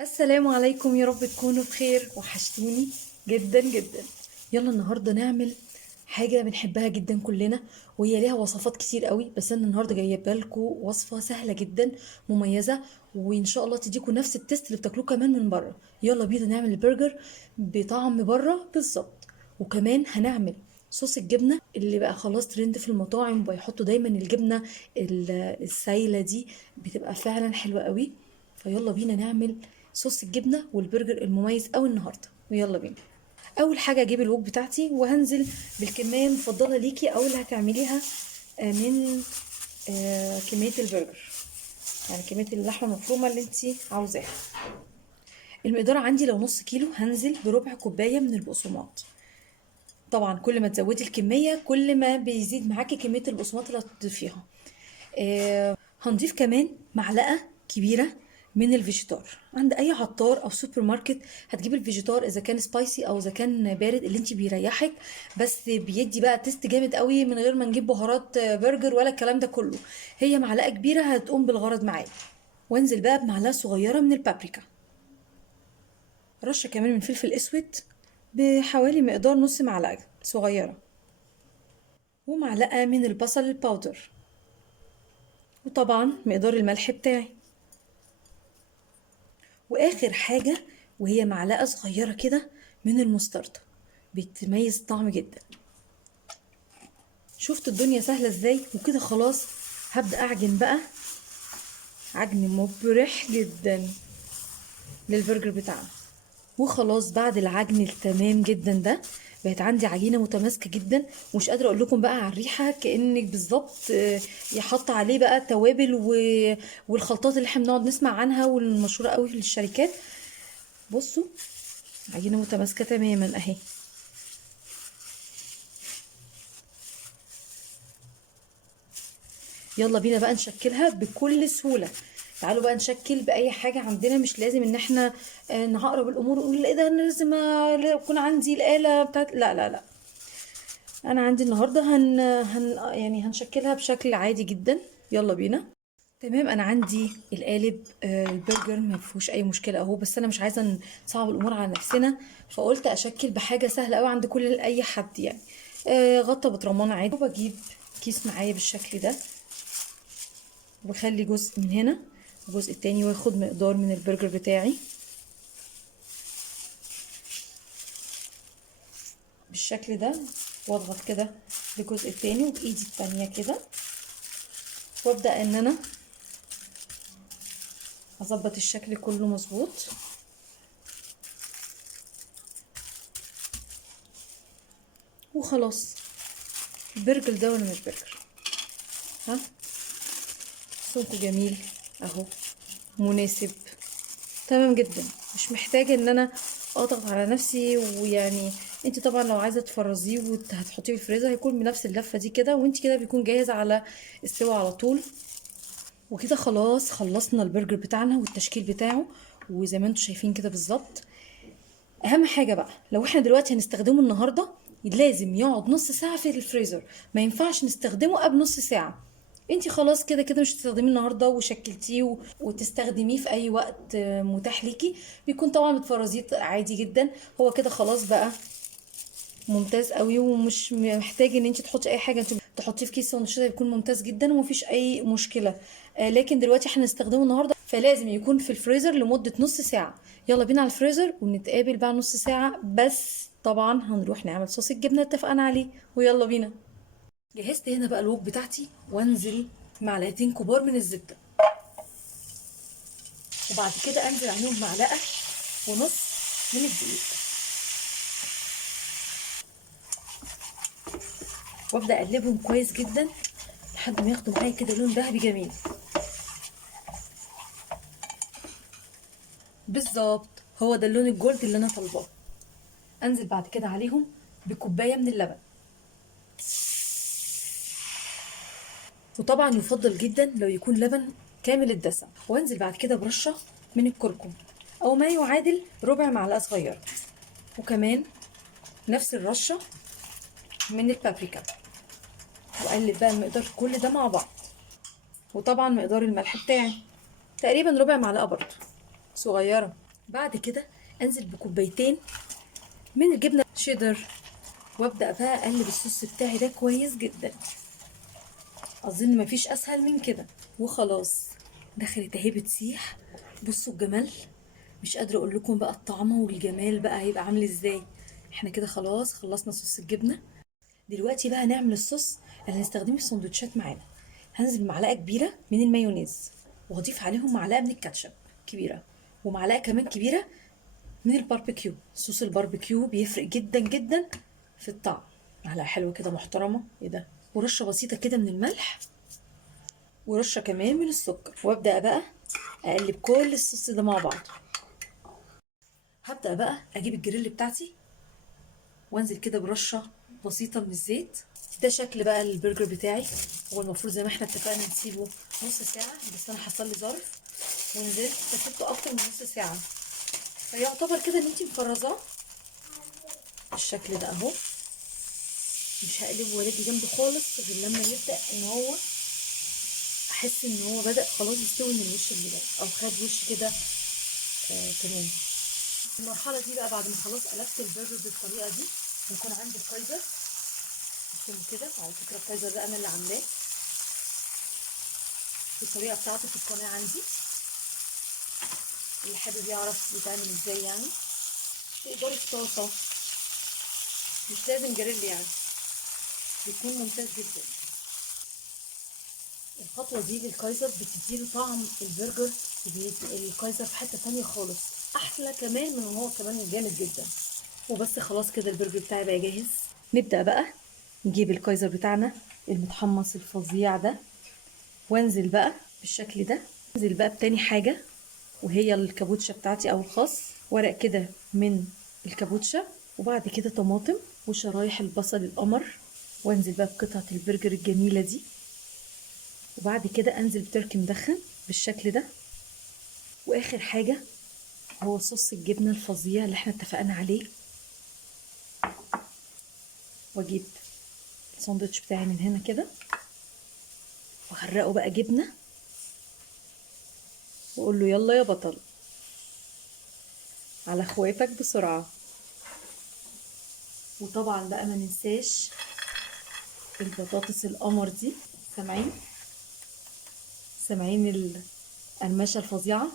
السلام عليكم، يا رب تكونوا بخير. وحشتوني جدا جدا. يلا النهارده نعمل حاجه بنحبها جدا كلنا، وهي ليها وصفات كتير قوي، بس انا النهارده جايبه لكم وصفه سهله جدا مميزه، وان شاء الله تديكم نفس التست اللي بتاكلوه كمان من بره. يلا بينا نعمل البرجر بطعم بره بالظبط. وكمان هنعمل صوص الجبنه اللي بقى خلاص ترند في المطاعم، وبيحطوا دايما الجبنه السايله دي، بتبقى فعلا حلوه قوي. فيلا بينا نعمل صوص الجبنه والبرجر المميز قوي النهارده، ويلا بينا. اول حاجه اجيب الوok بتاعتي، وهنزل بالكميه المفضله ليكي او اللي هتعمليها من كميه البرجر، يعني كميه اللحمه المفرومه اللي انت عاوزاها. المقدار عندي لو نص كيلو هنزل بربع كوبايه من البقسماط. طبعا كل ما تزودي الكميه كل ما بيزيد معاكي كميه البقسماط اللي هتضيفيها. هنضيف كمان معلقة كبيرة من الفيجيتار. عند اي عطار او سوبر ماركت هتجيب الفيجيتار، اذا كان سبايسي او اذا كان بارد اللي انت بيريحك، بس بيدي بقى تيست جامد قوي من غير ما نجيب بهارات برجر ولا الكلام ده كله. هي معلقة كبيرة هتقوم بالغرض معايا. وانزل بقى بمعلقة صغيرة من البابريكا، رشة كمان من فلفل اسود بحوالي مقدار نص معلقة صغيرة، ومعلقة من البصل الباودر، وطبعا مقدار الملح بتاعي. واخر حاجة وهي معلقة صغيرة كده من المستردة، بتميز الطعم جدا. شفت الدنيا سهلة ازاي؟ وكده خلاص هبدأ اعجن بقى عجن مبرح جدا للبرجر بتاعنا. وخلاص بعد العجن التمام جدا ده بقت عندي عجينه متماسكه جدا، ومش قادره اقول لكم بقى على الريحه، كانك بالظبط يحط عليه بقى توابل والخلطات اللي احنا بنقعد نسمع عنها والمشهوره قوي في الشركات. بصوا، عجينه متماسكه تماما اهي. يلا بينا بقى نشكلها بكل سهولة. تعالوا بقى نشكل بأي حاجة عندنا، مش لازم ان احنا نعقرب الامور ونقول ايه ده، انا لازم يكون عندي الآلة بتاعت، لا لا لا. انا عندي النهاردة يعني هنشكلها بشكل عادي جدا. يلا بينا. تمام، انا عندي القالب البرجر ما فيهوش اي مشكله اهو، بس انا مش عايزه نصعب الامور على نفسنا، فقلت اشكل بحاجه سهله قوي عند كل اي حد يعني. غطا بطرمان عادي، وبجيب كيس معايا بالشكل ده، وبخلي جزء من هنا والجزء التاني، واخد مقدار من البرجر بتاعي بالشكل ده، واضغط كده بالجزء التاني وبايدي التانية كده، وابدأ ان انا اظبط الشكل كله مظبوط. وخلاص، برجر ده ولا مش برجر؟ ها، صوته جميل اهو، مناسب تمام جدا. مش محتاجه ان انا اضغط على نفسي، ويعني انت طبعا لو عايزه تفرزيه وهتحطيه في الفريزر هيكون بنفس اللفه دي كده، وانت كده بيكون جاهز على السوا على طول. وكده خلاص خلصنا البرجر بتاعنا والتشكيل بتاعه، وزي ما انتم شايفين كده بالظبط. اهم حاجه بقى لو احنا دلوقتي هنستخدمه النهارده، لازم يقعد نص ساعه في الفريزر، ما ينفعش نستخدمه قبل نص ساعه. انتي خلاص كده كده مش هتستخدميه النهارده وشكلتيه وتستخدميه في اي وقت متاح ليكي، بيكون طبعا بتفرزيه عادي جدا. هو كده خلاص بقى ممتاز قوي، ومش محتاج ان انت تحطي اي حاجه، انت تحطيه في كيس سندوتشات هيكون ممتاز جدا ومفيش اي مشكله. لكن دلوقتي احنا هنستخدمه النهارده، فلازم يكون في الفريزر لمده نص ساعه. يلا بينا على الفريزر ونتقابل بعد نص ساعه، بس طبعا هنروح نعمل صوص الجبنه اللي اتفقنا عليه، ويلا بينا. جهزت هنا بقى الوك بتاعتي، وانزل معلقتين كبار من الزبده، وبعد كده انزل عليهم معلقه ونص من الدقيق، وابدا اقلبهم كويس جدا لحد ما ياخدوا معايا كده لون ذهبي جميل. بالظبط، هو ده اللون الجولد اللي انا طالباه. انزل بعد كده عليهم بكوبايه من اللبن، وطبعا يفضل جدا لو يكون لبن كامل الدسم. وانزل بعد كده برشه من الكركم او ما يعادل ربع معلقه صغيره، وكمان نفس الرشه من البابريكا، واقلب بقى المقدار كل ده مع بعض. وطبعا مقدار الملح بتاعي تقريبا ربع معلقه برضو صغيره. بعد كده انزل بكوبايتين من الجبنه شيدر، وابدا بقى اقلب الصوص بتاعي ده كويس جدا. اظن مفيش اسهل من كده. وخلاص دخلت اهي بتسيح. بصوا الجمال، مش قادره اقول لكم بقى الطعم والجمال بقى هيبقى عامل ازاي. احنا كده خلاص خلصنا صوص الجبنه. دلوقتي بقى هنعمل الصوص اللي هنستخدمه في السندوتشات معانا. هنزل بمعلقه كبيره من المايونيز، واضيف عليهم معلقه من الكاتشب كبيره، ومعلقه كمان كبيره من الباربيكيو. صوص الباربيكيو بيفرق جدا جدا في الطعم. معلقه حلوه كده محترمه، ايه ده، ورشه بسيطه كده من الملح، ورشه كمان من السكر. وابدا بقى اقلب كل الصوص ده مع بعض. هبدا بقى اجيب الجريل بتاعتي وانزل كده برشه بسيطه من الزيت. ده شكل بقى البرجر بتاعي. هو المفروض زي ما احنا اتفقنا نسيبه نص ساعه، بس انا حصل لي ظرف ونزلت فسيبته اكتر من نص ساعه، فيعتبر كده ان انتي مفرزاه بالشكل ده اهو. مش هقلبه ولا اجي جنبه خالص غير لما يبدا ان هو احس ان هو بدا خلاص يستوي من الوش اللي ده، او خد وش كده تمام. المرحله دي بقى بعد ما خلاص قلبت البرجر بالطريقه دي، بيكون عندي الكايزر قدامه كده. وعلى فكره الكايزر ده انا اللي عاملاه، الطريقه بتاعته في القناه عندي، اللي حابب يعرف بيتعمل ازاي يعني. تقدري في طاسه، مش لازم جريل يعني، بيكون ممتاز جدا. الخطوه دي للكايزر بتديله طعم البرجر، الكايزر في حته تانية خالص، احلى كمان من هو كمان جامد جدا. وبس خلاص كده البرجر بتاعي بقى جاهز. نبدا بقى نجيب الكايزر بتاعنا المتحمص الفظيع ده، وانزل بقى بالشكل ده. انزل بقى بتاني حاجه، وهي الكابوتشا بتاعتي او الخس، ورق كده من الكابوتشا، وبعد كده طماطم وشرايح البصل القمر. وانزل بقى بقطعه البرجر الجميله دي، وبعد كده انزل بتركي مدخن بالشكل ده. واخر حاجه هو صوص الجبنه الفظيع اللي احنا اتفقنا عليه. واجيب الساندوتش بتاعي من هنا كده واغرقه بقى جبنه، واقول له يلا يا بطل على اخواتك بسرعه. وطبعا بقى ما ننساش البطاطس القمر دي. سامعين؟ سامعين القرمشه الفظيعه؟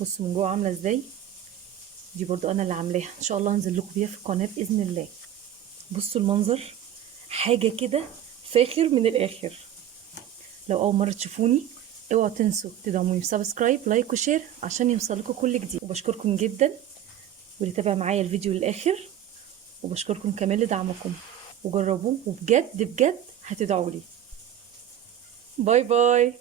بصوا من جوه عامله ازاي. دي برضو انا اللي عاملاها، ان شاء الله هنزل لكم بيها في القناه باذن الله. بصوا المنظر، حاجه كده فاخر من الاخر. لو اول مره تشوفوني اوعوا تنسوا تدعموني بسبسكرايب لايك وشير عشان يوصلكوا كل جديد. وبشكركم جدا واللي تابع معايا الفيديو للاخر، وبشكركم كمان لدعمكم. وجربوه وبجد بجد هتدعوا لي. باي باي.